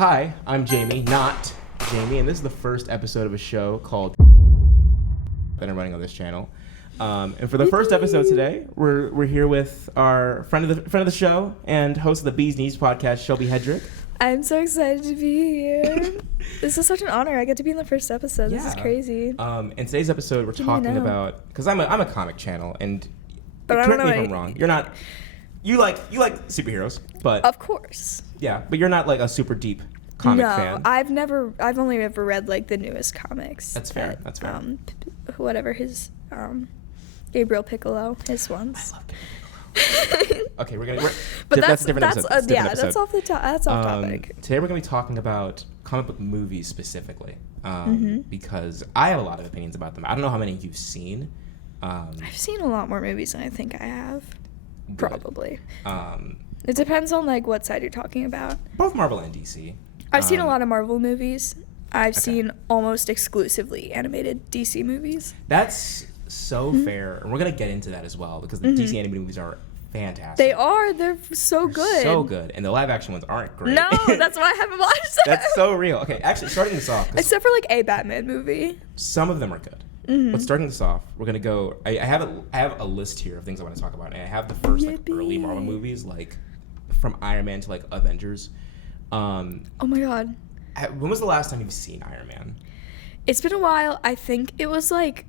Hi, I'm Jamie, not Jamie, and this is the first episode of a show called that I'm running on this channel. And for the first episode today, we're here with our friend of the show and host of the Bees Knees podcast, Shelby Hedrick. I'm so excited to be here. This is such an honor. I get to be in the first episode. This is crazy. In today's episode, we're talking about, because I'm a comic channel, and but I correct don't know me if I'm wrong. You're not. You like superheroes, but of course. Yeah, but you're not like a super deep comic fan. No, I've only ever read like the newest comics. That's fair. That's fair. Whatever his Gabriel Piccolo, his ones. I love Gabriel Piccolo. Okay, but that's a different episode. That's off topic. Today we're gonna be talking about comic book movies specifically, because I have a lot of opinions about them. I don't know how many you've seen. I've seen a lot more movies than I think I have. Good. Probably. It depends on like what side you're talking about. Both Marvel and DC. I've seen a lot of Marvel movies. I've seen almost exclusively animated DC movies. That's so fair, and we're gonna get into that as well because the DC animated movies are fantastic. They are. They're so good. So good, and the live action ones aren't great. No, that's why I haven't watched them. That's so real. Okay, actually, starting this off, except for like a Batman movie. Some of them are good. But starting this off, we're gonna go. I have a list here of things I want to talk about, and I have the first like early Marvel movies, like from Iron Man to like Avengers. Oh my god. When was the last time you've seen Iron Man? It's been a while. I think it was like,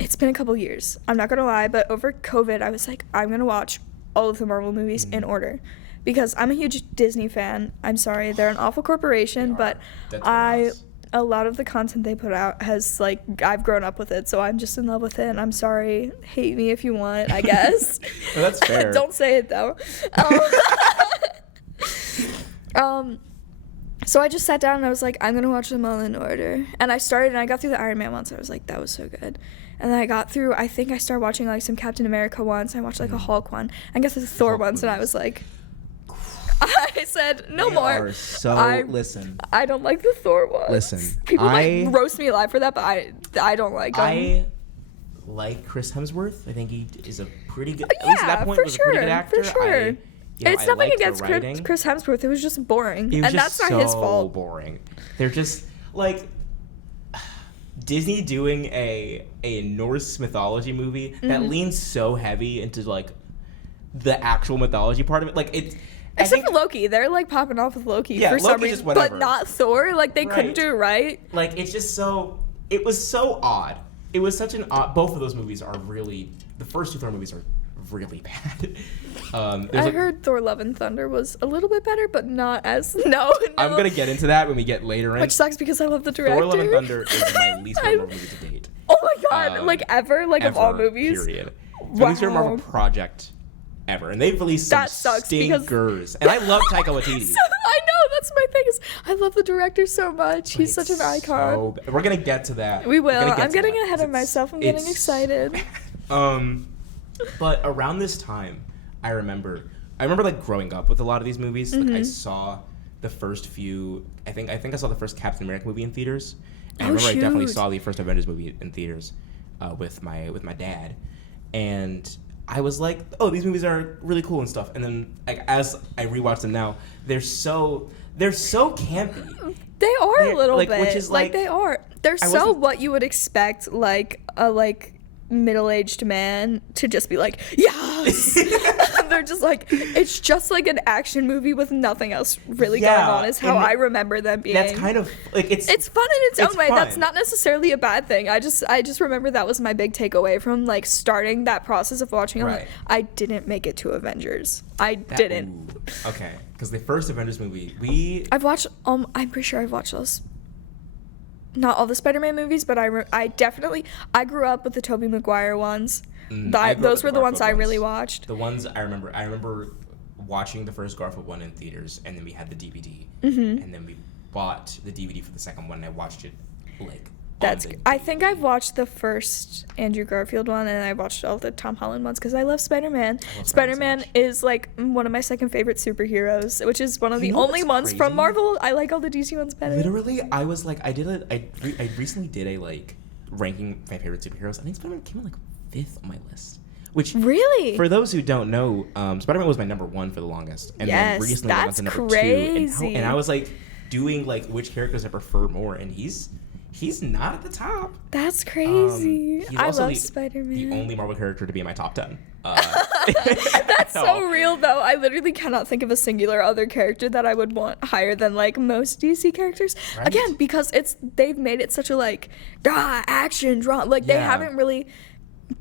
it's been a couple years. I'm not gonna lie, but over COVID, I was like, I'm gonna watch all of the Marvel movies in order. Because I'm a huge Disney fan. I'm sorry, they're an awful corporation, but a lot of the content they put out has, like, I've grown up with it, so I'm just in love with it, and I'm sorry. Hate me if you want, I guess. Well, that's fair. Don't say it, though. So I just sat down and I was like, I'm going to watch them all in order. And I started, and I got through the Iron Man ones. I was like, that was so good. And then I got through, I think I started watching, like, some Captain America ones. I watched, like, a Hulk one. I got through the Thor ones, and I was like... I said, no more. Listen. I don't like the Thor ones. Listen. People might roast me alive for that, but I don't like them. I like Chris Hemsworth. I think he is a pretty good, at least at that point, was a pretty good actor. For sure. It's nothing against Chris Hemsworth. It was just boring. That's not his fault. Boring. They're just, like, Disney doing a Norse mythology movie that leans so heavy into, like, the actual mythology part of it. Like, it's... Except for Loki. They're, like, popping off with Loki for some reason. But not Thor. Like, they couldn't do it right. Like, it's just so... It was so odd. It was such an odd... Both of those movies are really... The first two Thor movies are really bad. I heard Thor Love and Thunder was a little bit better, but not as... No. I'm going to get into that when we get later in. Which sucks because I love the director. Thor Love and Thunder is my least favorite movie to date. Oh my god. Like, ever? Like, of all movies? Period. Wow. Least favorite Marvel project ever, and they've released some stinkers. And I love Taika Waititi. I know, that's my thing. Is I love the director so much. He's such an icon. We're gonna get to that. We will. I'm getting ahead of myself. I'm getting excited. But around this time, I remember like growing up with a lot of these movies. Like I saw the first few. I think I saw the first Captain America movie in theaters. And I remember I definitely saw the first Avengers movie in theaters with my dad, and I was like, oh, these movies are really cool and stuff. And then, like, as I rewatch them now, they're so campy. They are a little bit. Which is like they are. They're so what you would expect, like a middle-aged man to just be like, yes. They're just like, it's just like an action movie with nothing else really going on. Is how I remember them being. That's kind of like it's fun in its own way. Fun. That's not necessarily a bad thing. I just remember that was my big takeaway from like starting that process of watching. Like, I didn't make it to Avengers. I didn't. Okay, because the first Avengers movie I've watched. I'm pretty sure I've watched those. Not all the Spider-Man movies, but I definitely grew up with the Tobey Maguire ones. Those were the ones I really watched. The ones I remember watching the first Garfield one in theaters, and then we had the DVD, and then we bought the DVD for the second one, and I watched it like. I think I've watched the first Andrew Garfield one, and I watched all the Tom Holland ones because I love Spider-Man. Spider-Man is like one of my second favorite superheroes, which is one of the only ones from Marvel. I like all the DC ones better. Literally, I was like, I recently did a like ranking my favorite superheroes. I think Spider-Man came in like 5th on my list. Which really, for those who don't know, Spider-Man was my number 1 for the longest, and then recently went on to number 2. And I was like, doing like which characters I prefer more, and he's not at the top. That's crazy. He's I also love Spider-Man. the only Marvel character to be in my top 10. That's so real, though. I literally cannot think of a singular other character that I would want higher than like most DC characters. Right? Again, because they've made it such a like action drama. Like they haven't really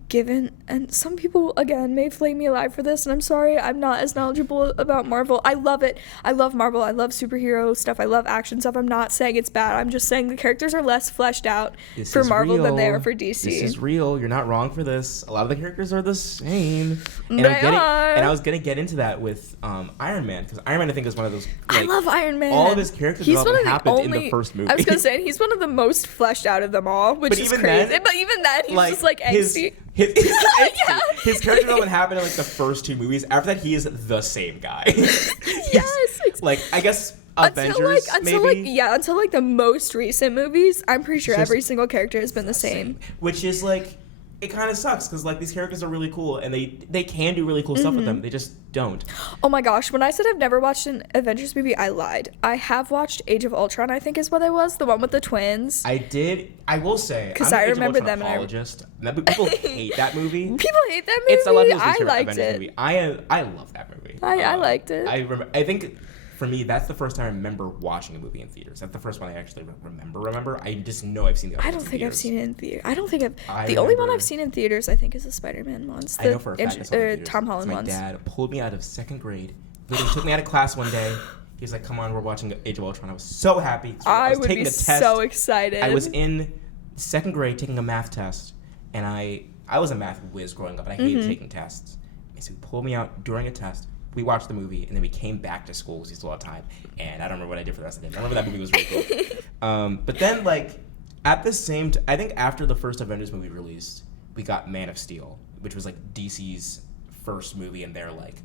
given, and some people again may flame me alive for this, and I'm sorry, I'm not as knowledgeable about Marvel. I love it. I love Marvel. I love superhero stuff. I love action stuff. I'm not saying it's bad. I'm just saying the characters are less fleshed out for Marvel than they are for DC. This is real. You're not wrong for this. A lot of the characters are the same. And I was gonna get into that with Iron Man, because Iron Man I think is one of those. Like, I love Iron Man. All of his character development happened in the first movie. I was gonna say he's one of the most fleshed out of them all, which is crazy. But even then, he's just like angsty. His character development happened in like the first 2 movies. After that, he is the same guy. Yes. Like, I guess Avengers until like the most recent movies, I'm pretty sure every single character has been the same. Which is like, it kind of sucks because like these characters are really cool and they can do really cool stuff with them. They just don't. Oh my gosh, when I said I've never watched an Avengers movie, I lied. I have watched Age of Ultron, I think is what it was, the one with the twins. I did. I will say, because I remember them. Apologist. People hate that movie. People hate that movie. It's a lot of people's favorite liked Avengers it. movie. I love that movie. I liked it. I think for me, that's the first time I remember watching a movie in theaters. That's the first one I actually remember. I just know I've seen the other ones in theaters. I've seen it in theaters. I don't think the only one I've seen in theaters, I think, is the Spider-Man ones. I know for a fact I saw it in theaters. Tom Holland ones. My dad pulled me out of 2nd grade. Literally took me out of class one day. He was like, "Come on, we're watching Age of Ultron." I was so happy. I would be so excited. I was in 2nd grade taking a math test, and I was a math whiz growing up, and I hated taking tests. And so he pulled me out during a test. We watched the movie, and then we came back to school because he still had time. And I don't remember what I did for the rest of the day. I remember that movie was really cool. But then, like, at the same I think after the first Avengers movie released, we got Man of Steel, which was, like, DC's first movie in their, like,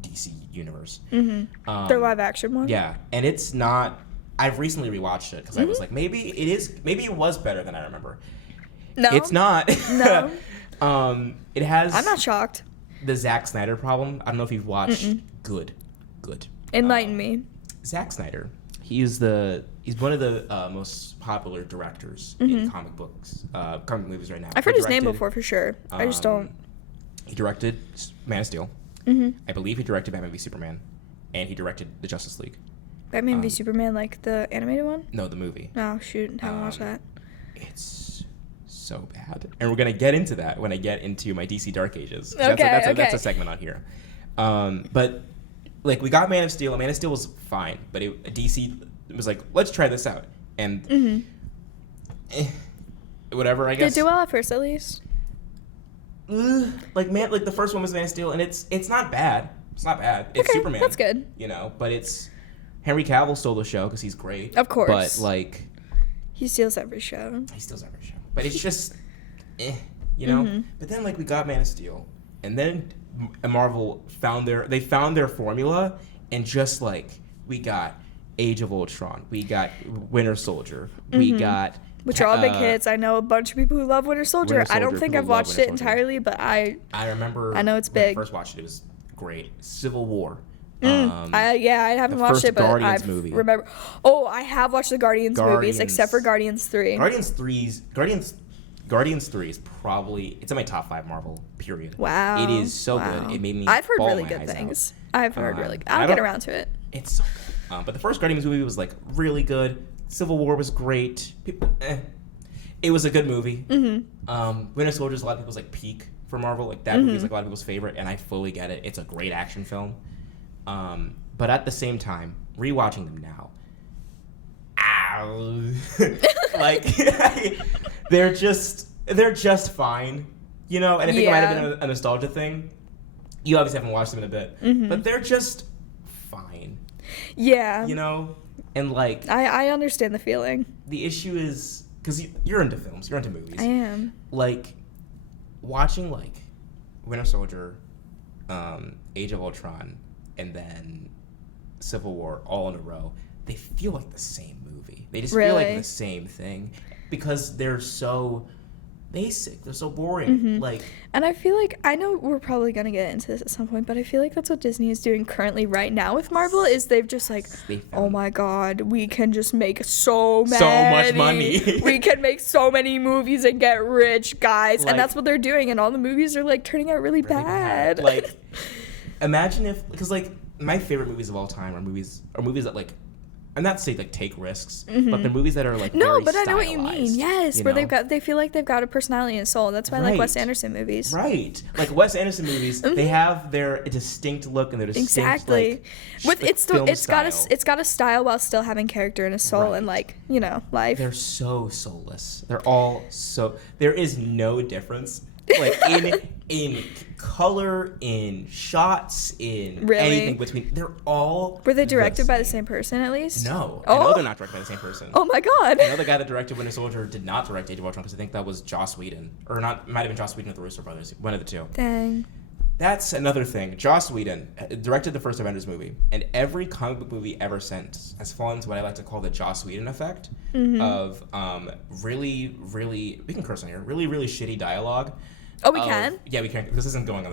DC universe. Their live-action one? Yeah. And it's not... I've recently rewatched it because I was like, maybe it was better than I remember. No. It's not. No. It has... I'm not shocked. The Zack Snyder problem. I don't know if you've watched. Good. Enlighten me. Zack Snyder. He's one of the most popular directors in comic movies right now. I've heard his name before for sure. I just don't. He directed Man of Steel. I believe he directed Batman v Superman, and he directed the Justice League. Batman v Superman, like the animated one? No, the movie. Oh shoot, haven't watched that. It's so bad, and we're gonna get into that when I get into my DC Dark Ages. Okay, That's a segment on here. But like we got Man of Steel. Man of Steel was fine, but DC was like, let's try this out, and whatever. I guess Did it do well at first, at least. Like the first one was Man of Steel, and it's not bad. It's not bad. It's okay, Superman. That's good. But it's Henry Cavill stole the show because he's great. Of course. But like, he steals every show. But it's just, But then like we got Man of Steel, and then Marvel found their formula, and just like we got Age of Ultron, we got Winter Soldier, we got. Which are all big hits. I know a bunch of people who love Winter Soldier. I don't think I've watched it entirely, but I remember. I know it's when big. I first watched it. It was great. Civil War. I haven't watched it, but I remember. Oh, I have watched the Guardians movies, except for Guardians 3. Guardians 3 is probably it's in my top 5 Marvel. Period. Wow, it is so good. It made me. I've heard bawl really my good eyes things. out. I've heard really. I'll get around to it. It's so good. But the first Guardians movie was like really good. Civil War was great. It was a good movie. Winter Soldier is a lot of people's like peak for Marvel. Like that movie is like a lot of people's favorite, and I fully get it. It's a great action film. But at the same time, rewatching them now, like they're just fine, And I think it might have been a nostalgia thing. You obviously haven't watched them in a bit, but they're just fine. Yeah. And like I understand the feeling. The issue is because you're into films, you're into movies. I am. Like watching like Winter Soldier, Age of Ultron, and then Civil War all in a row, they feel like the same movie. They just feel like the same thing because they're so basic. They're so boring. Like, and I feel like, I know we're probably gonna get into this at some point, but I feel like that's what Disney is doing currently right now with Marvel, is they've just like, oh my god, we can just make so much money. We can make so many movies and get rich, guys. Like, and that's what they're doing, and all the movies are like turning out really bad. Like, imagine if, because like my favorite movies of all time are movies that like, I'm not saying like take risks, but they're movies that are like no, very but I know what you mean. Yes, where know? they feel like they've got a personality and soul. That's why I like Wes Anderson movies. Right, like Wes Anderson movies, they have their distinct look and their distinct like, it's got a style while still having character and a soul and like, you know, life. They're so soulless. They're all so. There is no difference, like in color, in shots, in anything between. They're all. Were they directed by the same person at least? No, I know they're not directed by the same person. Oh my god! I know the guy that directed Winter Soldier did not direct Age of Ultron because I think that was Joss Whedon, or not. Might have been Joss Whedon or the Russo brothers. One of the two. Dang. That's another thing. Joss Whedon directed the first Avengers movie, and every comic book movie ever since has fallen into what I like to call the Joss Whedon effect of really, really, we can curse on here, really, really shitty dialogue. Oh, we can? Yeah, we can. This is going on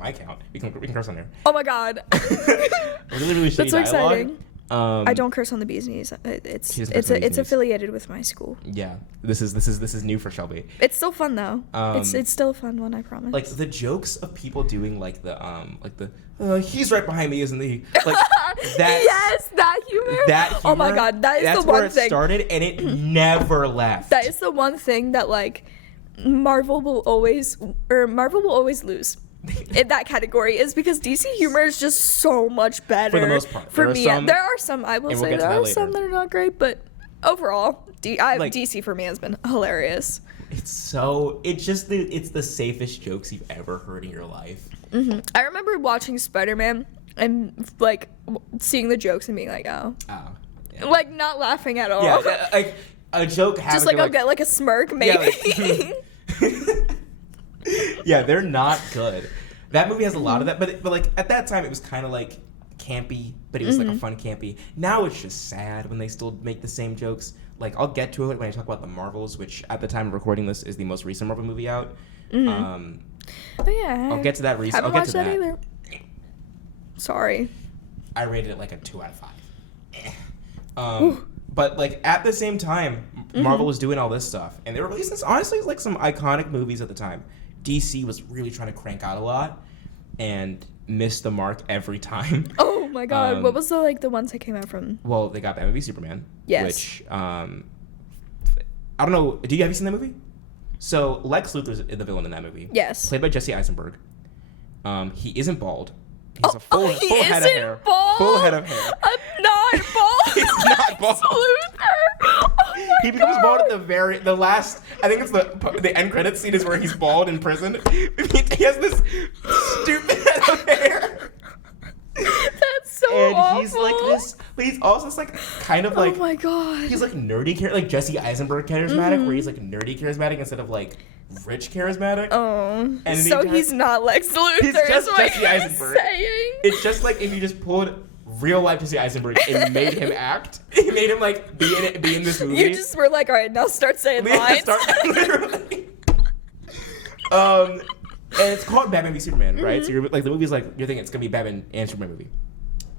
my account. We can curse on here. Oh my god. Really, really shitty That's so dialogue. exciting. I don't curse on the bee's knees. It's affiliated with my school. Yeah, this is new for Shelby. It's still fun though. It's still a fun one, I promise. Like the jokes of people doing like the he's right behind me, isn't he? Like that. Yes, that humor. Oh my god, that's the one thing. That's where it started, and it never left. That is the one thing that like Marvel will always lose. In that category is because DC humor is just so much better for the most part. For me, there are some I will say there are some that are not great, but overall, DC for me has been hilarious. It's the safest jokes you've ever heard in your life. I remember watching Spider-Man and like seeing the jokes and being like, oh, yeah. Like not laughing at all. Yeah, like a joke just like I'll get like a smirk maybe. Yeah, yeah, they're not good. That movie has a lot of that, but like at that time it was kind of like campy, but it was like a fun campy. Now it's just sad when they still make the same jokes. Like I'll get to it when I talk about the Marvels, which at the time of recording this is the most recent Marvel movie out. Oh yeah, I'll get to that recent. Haven't watched that either. Sorry. I rated it like a 2 out of 5. But like at the same time, Marvel was doing all this stuff, and they were releasing honestly like some iconic movies at the time. DC was really trying to crank out a lot, and missed the mark every time. Oh my god, what was the ones that came out from? Well, they got Batman v Superman. Yes. Which I don't know. Have you seen that movie? So Lex Luthor's the villain in that movie. Yes. Played by Jesse Eisenberg. He isn't bald. He has a full head of hair. Full head of hair. I'm not bald. He's not bald. Oh he becomes bald at the last. I think it's the end credit scene is where he's bald in prison. He has this stupid head of hair. That's so and awful. He's like this, but he's also just like kind of like. Oh my god. He's like nerdy, like Jesse Eisenberg charismatic, where he's like nerdy charismatic instead of like rich charismatic. Oh. And so he's not Lex Luthor. He's just Jesse Eisenberg. Saying. It's just like if you just pulled real life Jesse Eisenberg and made him act. He made him like be in this movie. You just were like, all right, now start saying lines. Literally. And it's called Batman v Superman, right? So you're like the movie's like you're thinking it's gonna be Batman and Superman movie.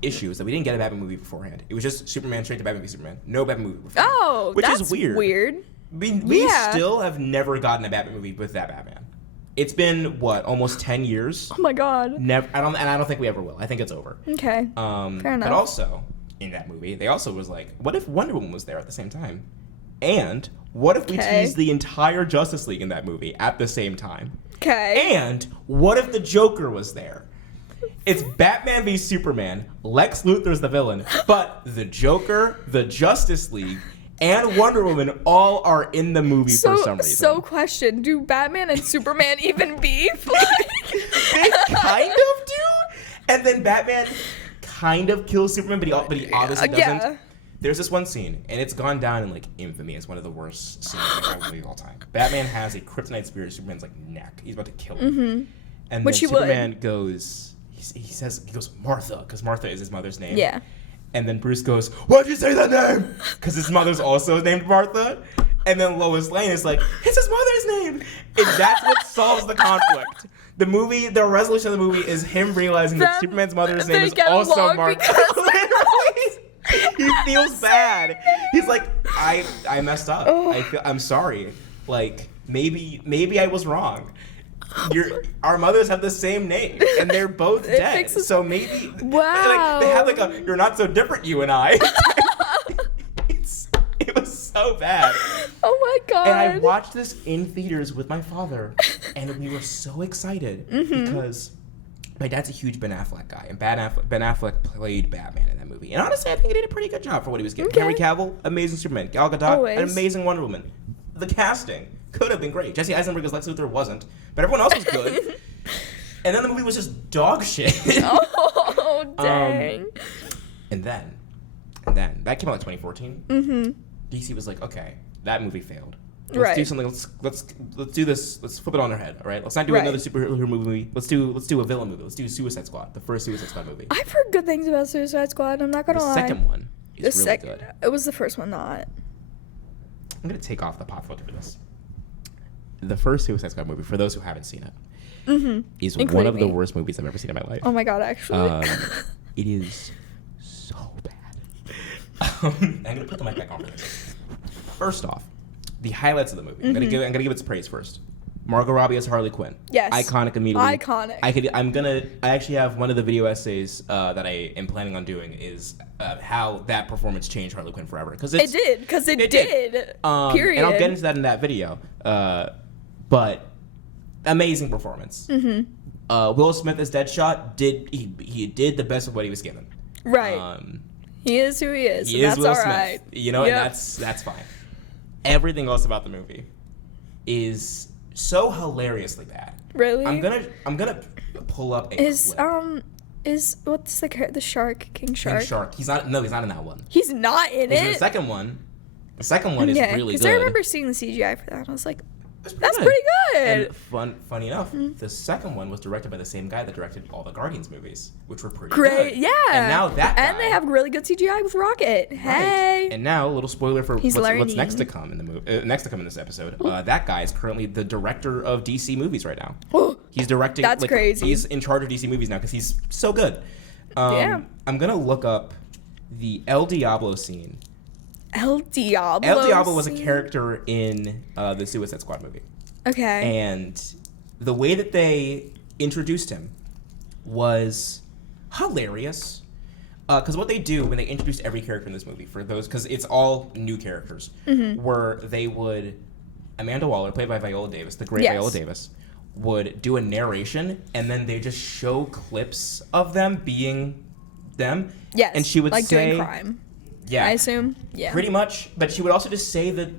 Issue is that we didn't get a Batman movie beforehand. It was just Superman straight to Batman v Superman. No Batman movie beforehand. Oh, which that's is weird. We still have never gotten a Batman movie with that Batman. It's been almost 10 years. Oh my god. Never. I don't think we ever will. I think it's over. Okay. Fair enough. But also in that movie, they also was like, what if Wonder Woman was there at the same time? And what if we teased the entire Justice League in that movie at the same time? Okay. And what if the Joker was there? It's Batman v Superman. Lex Luthor's the villain, but the Joker, the Justice League, and Wonder Woman all are in the movie for some reason. So question, do Batman and Superman even beef? They kind of do. And then Batman kind of kills Superman, but he obviously doesn't. Yeah. There's this one scene, and it's gone down in like infamy as one of the worst scenes of all time. Batman has a kryptonite spear to Superman's like neck. He's about to kill him. And then Superman goes, he goes, Martha, because Martha is his mother's name. Yeah. And then Bruce goes, why'd you say that name? Because his mother's also named Martha. And then Lois Lane is like, it's his mother's And that's what solves the conflict. The resolution of the movie is him realizing that Superman's mother's name is also Martha. He feels bad. He's like, I messed up. I'm sorry. Like, maybe I was wrong. Our mothers have the same name, and they're both dead. So maybe, wow. Like, they have like a "you're not so different, you and I." It was so bad. Oh my god! And I watched this in theaters with my father, and we were so excited because my dad's a huge Ben Affleck guy, and Ben Affleck played Batman in that movie. And honestly, I think he did a pretty good job for what he was getting. Henry Cavill, amazing Superman. Gal Gadot, an amazing Wonder Woman. The casting could have been great. Jesse Eisenberg as Lex Luthor wasn't, but everyone else was good. And then the movie was just dog shit. Oh, dang. And then that came out like 2014. DC was like, okay, that movie failed. Let's do something. Let's do this. Let's flip it on their head. All right. Let's not do another superhero movie. Let's do a villain movie. Let's do Suicide Squad, the first Suicide Squad movie. I've heard good things about Suicide Squad. I'm not gonna lie. The second one is really good. It was the first one, not. I'm gonna take off the pop filter for this. The first Suicide Squad movie, for those who haven't seen it, is one of the worst movies I've ever seen in my life. Oh my god, actually. It is so bad. I'm gonna put the mic back on for this. First off, the highlights of the movie. I'm gonna give it its praise first. Margot Robbie as Harley Quinn. Yes. Iconic immediately. Iconic. I actually have one of the video essays that I am planning on doing is how that performance changed Harley Quinn forever. Because it did. Period. And I'll get into that in that video. But amazing performance. Will Smith as Deadshot he did the best of what he was given. Right. He is who he is. He is Will Smith. Right. You know, and that's fine. Everything else about the movie is so hilariously bad. Really? I'm gonna pull up a clip. What's the shark? King Shark? King Shark. He's not in that one. He's not in He's it? in the second one. The second one is really good. Because I remember seeing the CGI for that, and I was like, that's pretty good. And funny enough, the second one was directed by the same guy that directed all the Guardians movies, which were pretty great. good. Yeah. And now that guy, and they have really good CGI with Rocket. Right. Hey. And now, a little spoiler for what's next to come in the movie. Next to come in this episode. That guy is currently the director of DC movies right now. He's directing. That's crazy. He's in charge of DC movies now because he's so good. I'm gonna look up the El Diablo scene. El Diablo. El Diablo was a character in the Suicide Squad movie. Okay. And the way that they introduced him was hilarious. Because what they do when they introduce every character in this movie, for those, because it's all new characters, where they would, Amanda Waller, played by Viola Davis, the great Viola Davis, would do a narration, and then they just show clips of them being them. Yes. And she would say, doing crime. Yeah. I assume. Yeah. Pretty much. But she would also just say the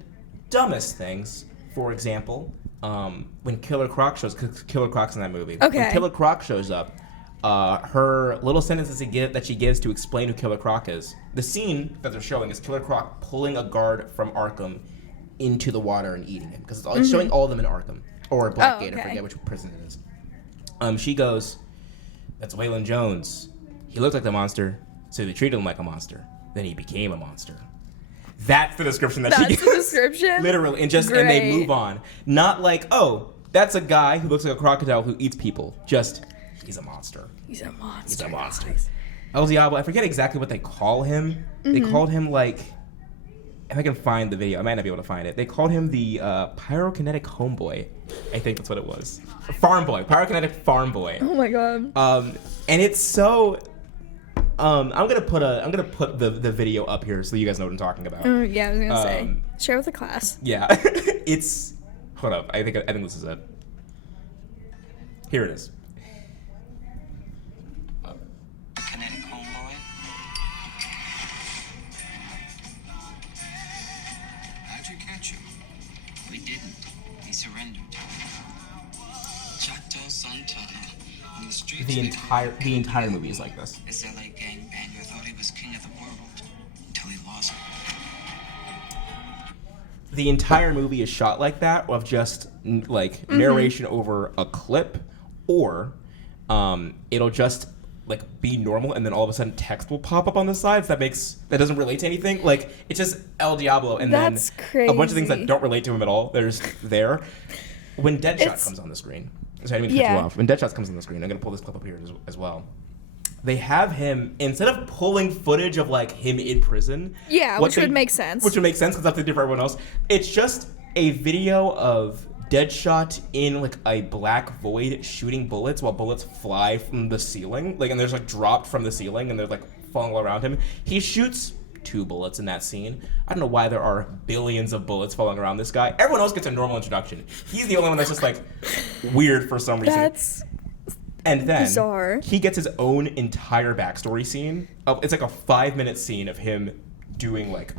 dumbest things. For example, when Killer Croc shows, because Killer Croc's in that movie. Okay. When Killer Croc shows up, her little sentences that she gives to explain who Killer Croc is. The scene that they're showing is Killer Croc pulling a guard from Arkham into the water and eating him. Because it's showing all of them in Arkham. Or Blackgate, I forget which prison it is. She goes, "That's Waylon Jones. He looked like the monster, so they treated him like a monster. Then he became a monster." That's the description that she gives. That's the description? Literally. And they move on. Not like, oh, that's a guy who looks like a crocodile who eats people. Just, he's a monster. He's a monster. He's a monster. El Diablo, I forget exactly what they call him. They called him like, if I can find the video, I might not be able to find it. They called him the pyrokinetic homeboy. I think that's what it was. Farm boy. Pyrokinetic farm boy. Oh my god. And it's so... I'm gonna put the video up here so you guys know what I'm talking about. Yeah, I was gonna say. Share with the class. Yeah. It's... Hold up. I think this is it. Here it is. Kinetic homeboy. How'd you catch him? We didn't. He surrendered. Chateau Santana. On the streets The entire movie is like this. This LA gangbanger thought he was king of the world until he lost. The entire movie is shot like that, of just like narration over a clip, or it'll just like be normal, and then all of a sudden text will pop up on the sides that doesn't relate to anything. Like, it's just El Diablo, and That's then crazy. a bunch of things that don't relate to him at all. They're just there. when Deadshot It's- comes on the screen. Sorry, I didn't mean to cut you Yeah. off. When Deadshot comes on the screen, I'm gonna pull this clip up here as well. They have him, instead of pulling footage of like him in prison. Yeah, which would make sense. Which would make sense because that's different for everyone else. It's just a video of Deadshot in like a black void shooting bullets while bullets fly from the ceiling. Like, and there's like dropped from the ceiling and they're like falling all around him. He shoots 2 bullets in that scene. I don't know why there are billions of bullets falling around this guy. Everyone else gets a normal introduction. He's the only one that's just like weird for some reason. That's And then bizarre. he gets his own entire backstory scene. It's like a 5-minute scene of him doing like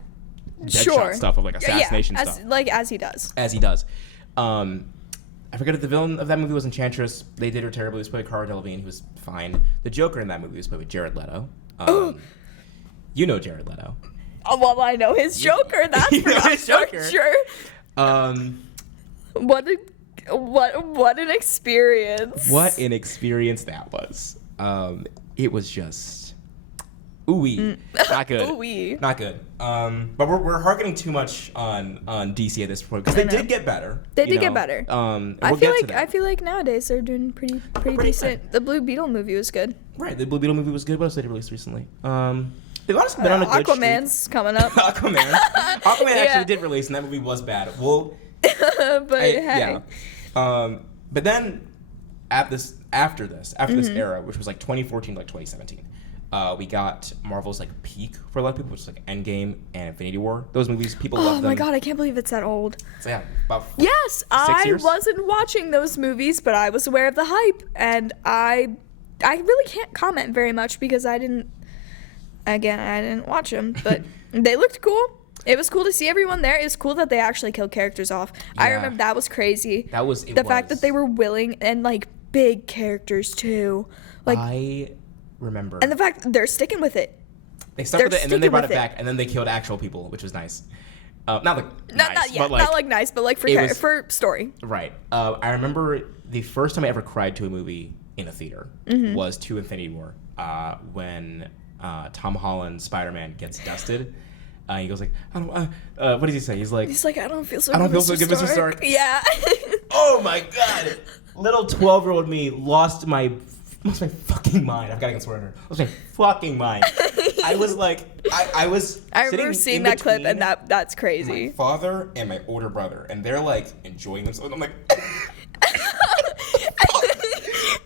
Deadshot stuff, of like assassination stuff. As he does. As he does. I forget if the villain of that movie was Enchantress. They did her terribly. He was played by Cara Delevingne. He was fine. The Joker in that movie was played by Jared Leto. You know Jared Leto. Oh, well, I know his Joker. That's You for know not his sure. Joker. Sure. What an experience. What an experience that was. It was just ooey. Not good. Ooh-wee. Not good. But we're harkening too much on DC at this point because they did get better. They did get better. And I we'll feel get to like that. nowadays they're doing pretty decent. good. The Blue Beetle movie was good. Right, the Blue Beetle movie was good. What else did they release recently? They've honestly been on a good Aquaman's coming up. Aquaman actually did release, and that movie was bad. Well, But hey. yeah. But then after this era, which was like 2014, like 2017, we got Marvel's like peak for a lot of people, which is like Endgame and Infinity War. Those movies, people love Oh them. my god, I can't believe it's that old. So yeah, about Yes, 6 I years? wasn't watching those movies, but I was aware of the hype, and I really can't comment very much because I didn't watch them, but they looked cool. It was cool to see everyone there. It was cool that they actually killed characters off. I Yeah. remember that was crazy. The fact that they were willing, and like big characters too. Like, I remember. and the fact that they're sticking with it. They stuck they're with it, and then they sticking brought it with it. back, and then they killed actual people, which was nice. Not like Not nice, yeah, but like not like nice, but like it was- for story. right. I remember the first time I ever cried to a movie in a theater Mm-hmm. was to Infinity War, when Tom Holland's Spider-Man gets dusted. He goes like, I don't. What does he say? He's like, I don't feel so. I don't good, feel so good, Mr. Stark. Yeah. oh my god, little 12-year-old me lost my fucking mind. I've got to get swear. Lost my fucking mind. I was like, I was. I remember sitting seeing in that clip, between and that's my crazy. father and my older brother, and they're like enjoying themselves. I'm like,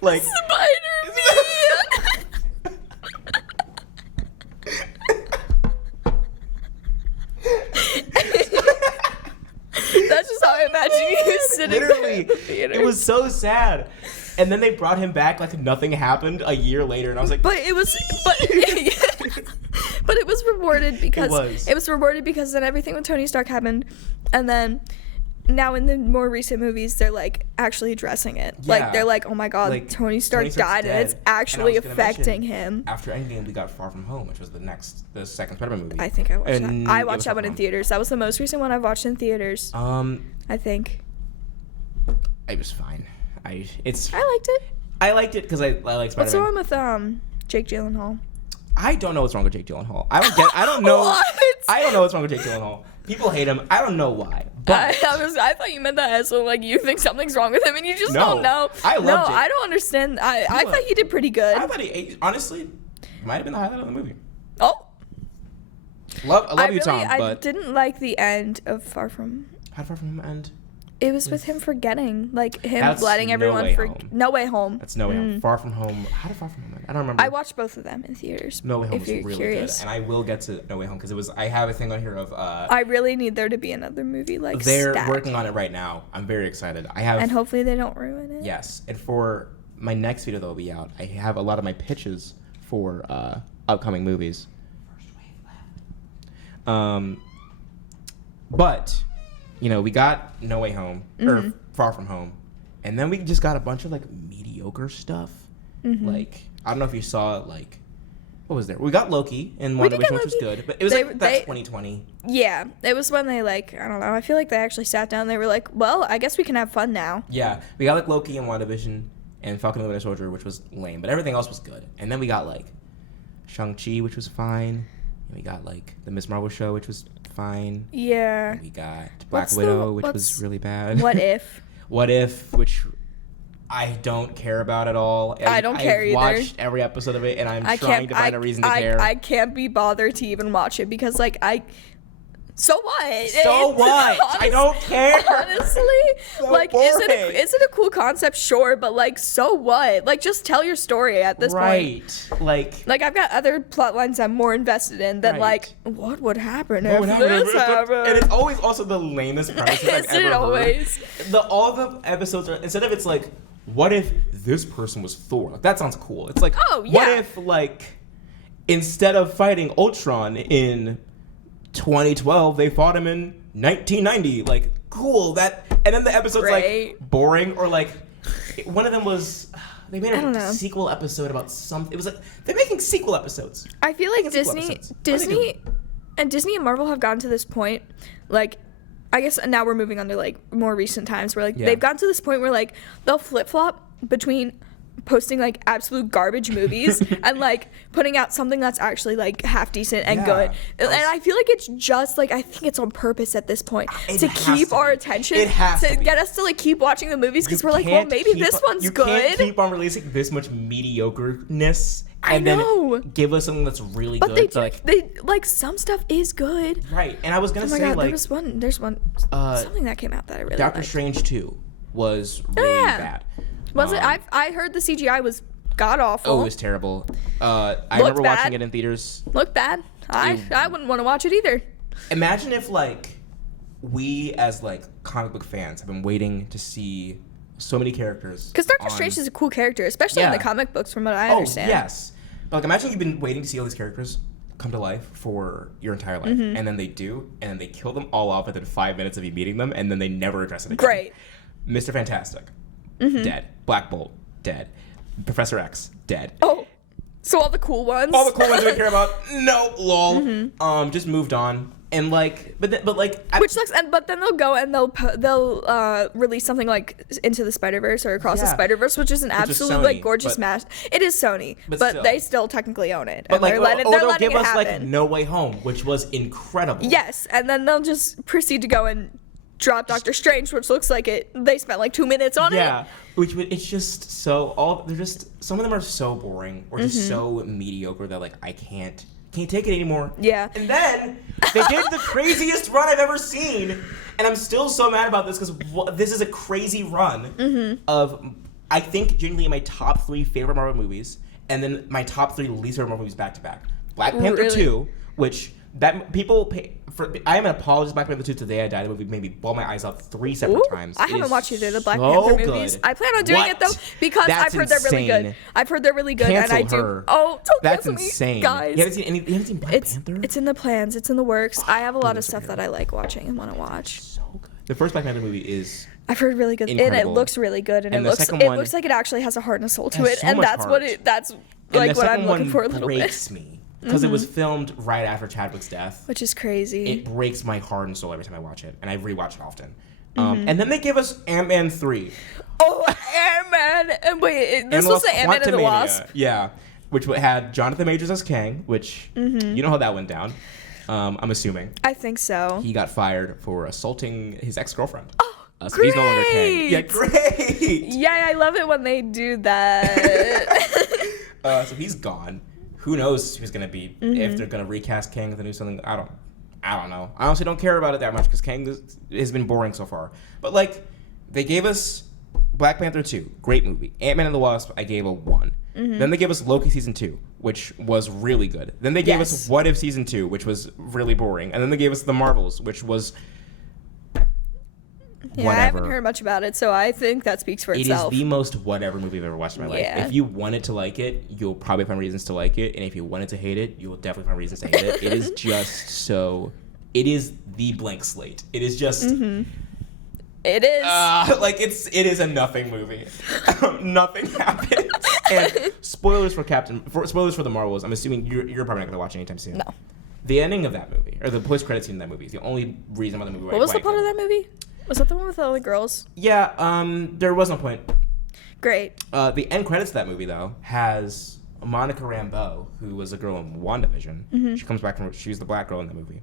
like Spider-Man. That's just how I imagine you sitting literally, there in the theater. it was so sad. And then they brought him back like nothing happened a year later, and I was like, But it was, but it was rewarded because It was. rewarded because then everything with Tony Stark happened, and then now in the more recent movies they're like actually addressing it. Like Yeah. they're like, oh my god, Like, Tony Stark Tony Stark's died, and it's dead. And I actually was gonna affecting mention, him. After Endgame, we got Far From Home, which was the second Spider-Man movie. I think I watched And that. I it was watched that Far one From in Home. theaters. That was the most recent one I've watched in theaters. I think. It was fine. I I liked it. liked it because I like Spider-Man. What's the one with Jake Gyllenhaal? I don't know what's wrong with Jake Gyllenhaal. I don't know. What? I don't know what's wrong with Jake Gyllenhaal. People hate him. I don't know why. But I thought you meant that as so like you think something's wrong with him and you just No, don't know. I love No, Jake. I don't understand. I thought he did pretty good. I thought he honestly might have been the highlight of the movie. Oh, I love you, Tom. I But didn't like the end of Far From. how Far From Home end? It was with him forgetting, like him That's letting No everyone Way for Home. No Way Home. That's No Way Home. Far From Home. How did Far From Home end? I don't remember. I watched both of them in theaters. No Way Home if was you're really curious. good, and I will get to No Way Home because it was. I have a thing on here of. I really need there to be another movie like They're stat. working on it right now. I'm very excited. I have. and hopefully they don't ruin it. Yes, and for my next video that will be out, I have a lot of my pitches for upcoming movies. But we got No Way Home or Far From Home, and then we just got a bunch of like mediocre stuff. Like I don't know if you saw like what was there? We got Loki and We did WandaVision, get which was Loki. good, but it was like that's 2020. Yeah, it was when they like I don't know. I feel like they actually sat down. And they were like, "Well, I guess we can have fun now." Yeah, we got like Loki and WandaVision and Falcon and the Winter Soldier, which was lame, but everything else was good. And then we got like Shang-Chi, which was fine. And we got like the Miss Marvel show, which was fine. Yeah. And we got Black What's Widow, the- which was what's- really bad. What if? What If, which I don't care about at all. I don't care either. I've watched every episode of it, and I'm trying to find a reason to care. I can't be bothered to even watch it because, like, so what? So what? I don't care. Honestly, So like, boring. is it a cool concept? Sure, but like, so what? Like, just tell your story at this point. Right. Like, I've got other plot lines I'm more invested in than, Right. like, what would happen What if would happen this if- happened? And it's always also the lamest premises I've Is it ever always? heard. All the episodes are, instead of it's like, what if this person was Thor? Like, that sounds cool. It's like, Oh, what yeah. if, like, instead of fighting Ultron in 2012, they fought him in 1990? Like, cool. That, and then the episode's Right. like boring, or like, one of them was, they made I don't a know. sequel episode about something. It was like, they're making sequel episodes. I feel like Sequel episodes. Disney and Marvel have gotten to this point, like, I guess now we're moving on to like more recent times where like Yeah. they've gotten to this point where like they'll flip flop between posting like absolute garbage movies and like putting out something that's actually like half decent and Yeah. good. And I feel like it's just like, I think it's on purpose at this point It to has keep to our be. attention, It has to be. get us to like keep watching the movies because You we're like, well, can't maybe keep this on- one's you good. can't keep on releasing this much mediocreness I and know. then give us something that's really But good. they to, do, like, they like some stuff is good. right. And I was gonna Oh my say, god, like, there's one something that came out that I really Doctor liked. Strange 2 was really yeah. bad. Was it? I heard the CGI was god awful. Oh, it was terrible. I remember bad. watching it in theaters. Looked bad. I wouldn't want to watch it either. Imagine if, like, we as, like, comic book fans have been waiting to see so many characters. Because Doctor on- Strange is a cool character, especially in Yeah. the comic books, from what I Oh, understand. yes. But, like, imagine you've been waiting to see all these characters come to life for your entire life. Mm-hmm. And then they do, and then they kill them all off within 5 minutes of you meeting them, and then they never address it again. Great. Mr. Fantastic, Mm-hmm. dead. Black Bolt, dead. Professor X, dead. Oh, so all the cool ones. All the cool ones we care about, no, lol. Mm-hmm. Just moved on. And, like, but like, Which sucks, but then they'll go and they'll release something like Into the Spider-Verse or Across the Yeah. Spider-Verse, which is an Which is absolute Sony, like gorgeous but- mash. It is Sony, But but still. they still technically own it. but And like, they're letting, they'll letting give it us, like, happen. No Way Home, which was incredible. Yes, and then they'll just proceed to go and drop Doctor Strange, which looks like they spent like 2 minutes on it. Yeah, it's just so they're just, some of them are so boring or just Mm-hmm. so mediocre that, like, I can't take it anymore. Yeah. And then they did the craziest run I've ever seen, and I'm still so mad about this because this is a crazy run Mm-hmm. of, I think, genuinely my top 3 favorite Marvel movies, and then my top 3 least favorite Marvel movies back to back. Black Panther really? 2, which that people pay for. I am an apologist. Black Panther 2 Today I Died. The movie made me bawl my eyes out 3 separate Ooh, times. I It haven't is watched either of the Black so Panther movies. good. I plan on doing it though What? because That's I've heard they're really good. insane. I've heard they're really good, Cancel and I do. her. Oh, don't That's cancel insane. me, guys. You haven't seen Black Panther? It's in the plans. It's in the works. I have a lot of goodness, stuff okay. that I like watching and want to watch. So good. The first Black Panther movie is I've heard really good, and Incredible. it looks really good, and And it the second it one looks like it actually has a heart and a soul to has it, so and much that's what heart. that's and like the what second I'm looking one for a little breaks bit, me because it was filmed right after Chadwick's death. which is crazy. It breaks my heart and soul every time I watch it, and I rewatch it often. Mm-hmm. And then they give us Ant-Man 3. Oh, Ant-Man! And wait, this was the Ant-Man and the Quantumania, Wasp. Yeah, which had Jonathan Majors as Kang, which you know how that went down. I'm assuming I think so. he got fired for assaulting his ex-girlfriend. Oh, So he's no longer Kang. Yeah, great! great. Yeah, I love it when they do that. So he's gone. Who knows who's gonna be if they're gonna recast Kang with a new something? I don't know. I honestly don't care about it that much because Kang has been boring so far. But like, they gave us Black Panther 2, great movie. Ant-Man and the Wasp, I gave a 1. Then they gave us Loki season 2, which was really good. Then they gave us Yes. What If season 2, which was really boring. And then they gave us The Marvels, which was Yeah, I haven't heard much about it, so I think that speaks for It is itself. the most whatever movie I've ever watched in my life. Yeah. If you wanted to like it, you'll probably find reasons to like it. And if you wanted to hate it, you will definitely find reasons to hate it. It is just so... It is the blank slate. It is just... It is. It is a nothing movie. Nothing happens. And spoilers for the Marvels. I'm assuming you're probably not going to watch it anytime soon. No. The ending of that movie, or the post-credit scene in that movie, is the only reason why the movie... What was the plot of that movie? Was that the one with all the girls? Yeah, there was no point. Great. The end credits of that movie, though, has Monica Rambeau, who was a girl in WandaVision. She comes back from... She's the black girl in the movie.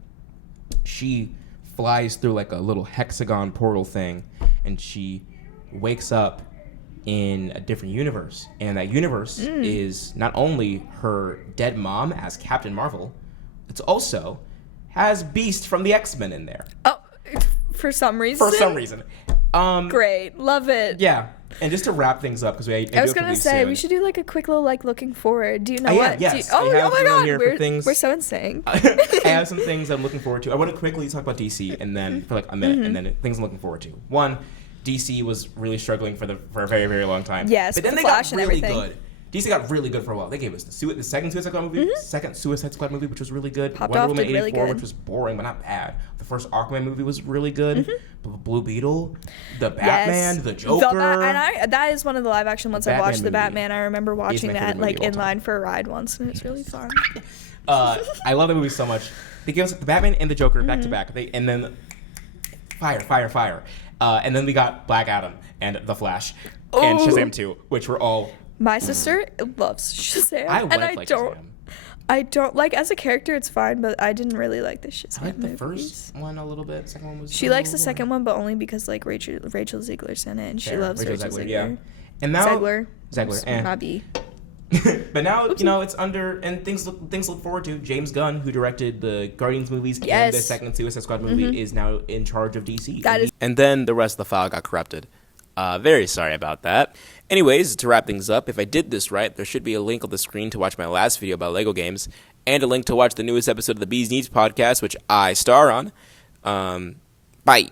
She flies through, like, a little hexagon portal thing, and she wakes up in a different universe, and that universe is not only her dead mom as Captain Marvel, it's also has Beast from the X-Men in there. Oh, for some reason. Great, love it. Yeah, and just to wrap things up, because I was gonna say soon. We should do like a quick little like looking forward. Do you know Yeah, what? yes. Oh my god, here for things. we're so insane. I have some things I'm looking forward to. I want to quickly talk about DC, and then for like a minute, and then things I'm looking forward to. One, DC was really struggling for a very, very long time. Yes, but then the they Flash got really and everything. good. DC got really good for a while. They gave us the second Suicide Squad movie, second Suicide Squad movie, which was really good. Popped Wonder off, Woman did really 84, good. which was boring but not bad. The first Aquaman movie was really good. Blue Beetle, the Batman, the Joker. That is one of the live action ones I watched. The Batman Batman. I remember watching my that favorite movie like of all in time. line for a ride once, and it's really fun. I love that movie so much. They gave us the Batman and the Joker back to back. And then fire. And then we got Black Adam and The Flash and Shazam 2, which were all. My sister loves Shazam, Shazam. I don't like as a character. It's fine, but I didn't really like the Shazam. I like the movies. first one a little bit. Second one was. She likes the second one, but only because like Rachel Ziegler's in it, and she loves Rachel Ziegler. Yeah. And now Zegler. Not B. But now it's under, and things look forward to. James Gunn, who directed the Guardians movies and the second Suicide Squad movie, is now in charge of DC. And then the rest of the file got corrupted. Very sorry about that. Anyways, to wrap things up, if I did this right, there should be a link on the screen to watch my last video about Lego games, and a link to watch the newest episode of the Bees Needs podcast, which I star on. Bye.